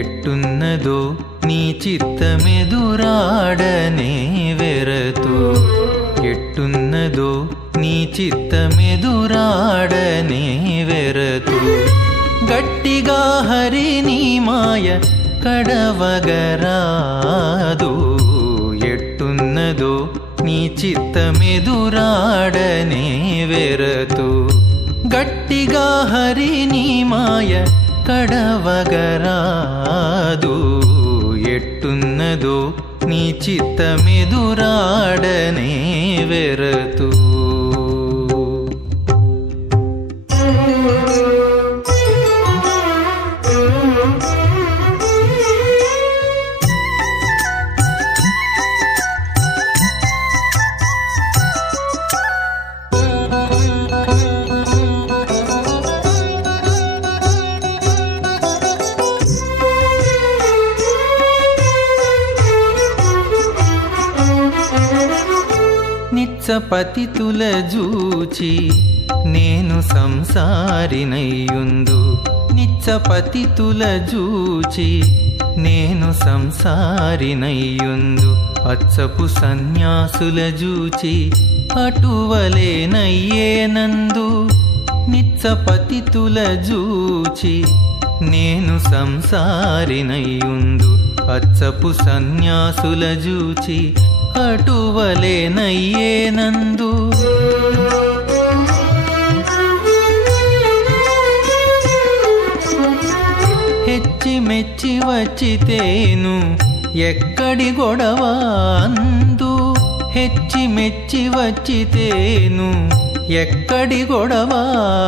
ఎట్టున్నదో నీ చిత్తమెదురాడనే వెరతు, ఎట్టున్నదో నీ చిత్తమెదురాడనే వెరతు. గట్టిగా హరిని మాయ కడవగరాదు, ఎట్టున్నదో నీ చిత్తమెదురాడనే వెరతు. గట్టిగా హరిని మాయ కడవగరాదు, ఎట్టున్నదో నీ చిత్తమెదురాడనే వెరతు. నిత్సపతితుల జూచి నేను సంసారినయ్యుందు, నిత్సపతితుల జూచి నేను సంసారినయ్యుందు. అచ్చపు సన్యాసుల జూచి అటువలేనయ్యేనందు, నిత్సపతితుల జూచి నేను సంసారినయ్యుందు. అచ్చపు సన్యాసుల జూచి అటువలేనయ్యేనందు. హెచ్చి మెచ్చి వచ్చితేను ఎక్కడి గొడవ అందు, హెచ్చి మెచ్చి వచ్చితేను ఎక్కడి గొడవ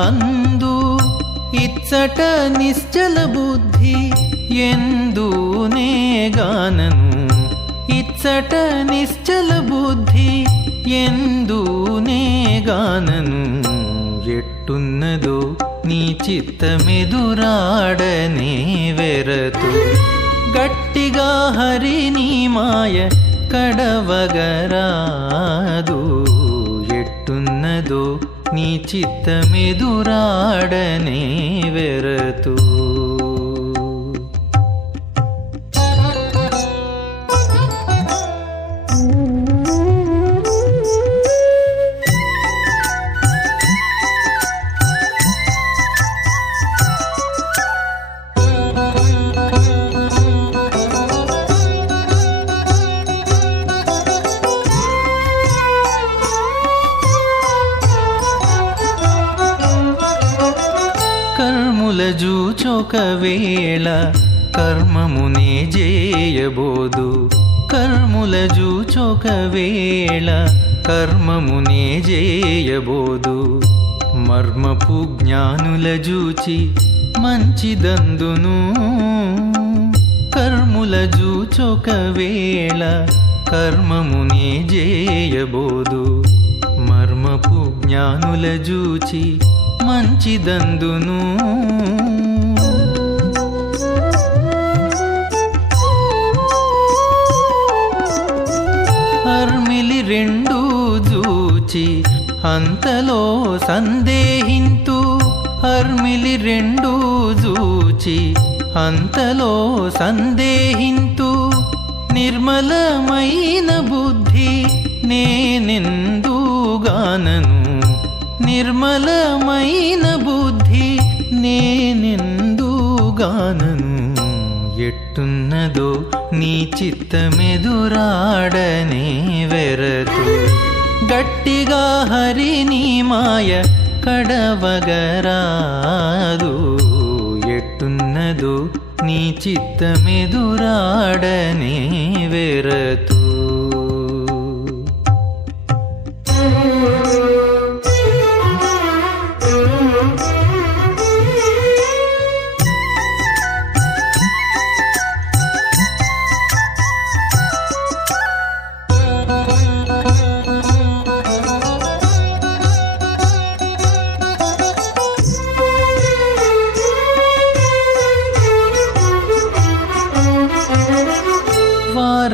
అందు. ఇచ్చట నిశ్చల బుద్ధి ఎందునే గానను, ఇచ్చట నిశ్చల బుద్ధి ఎందునే గానను. ఎట్టున్నదో నీ చిత్తమెదురాడనే వెరతు, గట్టిగా హరిని మాయ కడవగరాదు, ఎట్టున్నదో నీ చిత్తమెదురాడనే వెరతు. కర్ముల జూచొకవేళ కర్మమునే జేయబోదు, కర్ముల జూచొకవేళ కర్మమునే జేయబోదు. మర్మపు జ్ఞానుల జూచి మంచిదందును, కర్ముల జూచొకవేళ కర్మమునే జేయబోదు. మర్మపు జ్ఞానుల జూచి మంచిదందును. అర్మిలి రెండు జూచి అంతలో సందేహింతు, అర్మిలి రెండు జూచి అంతలో సందేహింతు. నిర్మలమైన బుద్ధి నేనెందుగానను, నిర్మలమైన బుద్ధి నేనెందుగానను. ఎట్టున్నదో నీ చిత్తమెదురాడనే వెరతు, గట్టిగా హరిని మాయ కడవగరాదు, ఎట్టున్నదో నీ చిత్తమెదురాడనే వెరతు.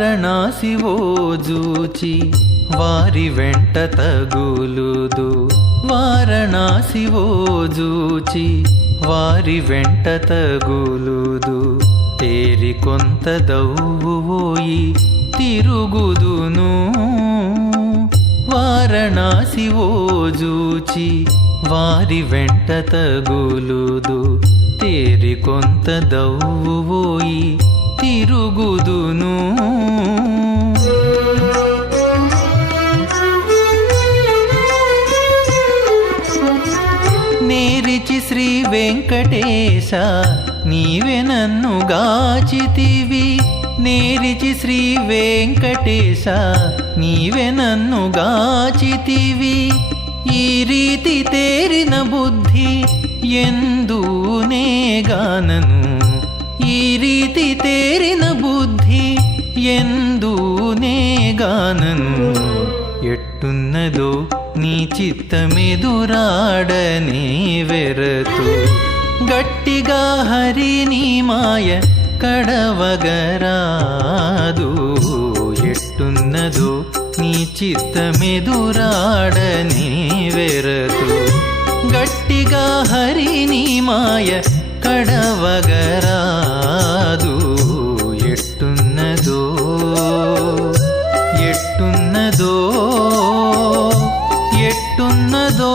వారణాసి ఓ జూచి వారి వెంట తగులుదు వారణాసి ఓ జూచి వారి వెంట తగులుదు తేరి కొంత దౌవువోయి తిరుగుదును వారణాసి ఓ జూచి వారి వెంట తగులుదు తేరి కొంత దౌవువోయి తిరుగుదును నేరిచి శ్రీ వెంకటేశ నీవే నన్ను గాచితివి నేరిచి శ్రీ వెంకటేశ నీవే నన్ను గాచితివి ఈ రీతి తేరిన బుద్ధి ఎందునే గానను ఈ రీతి తేరిన బుద్ధి ఎందునే గానను ఎట్టున్నదో నీ చిత్తమెదురాడనే వెరతు గట్టిగా హరిని మాయ కడవగరాదు ఎట్టున్నదో నీ చిత్తమెదురాడనే వెరతు గట్టిగా హరిని మాయ కడవగరాదు ఎట్టున్నదో ఎట్టున్నదో ఎట్టున్నదో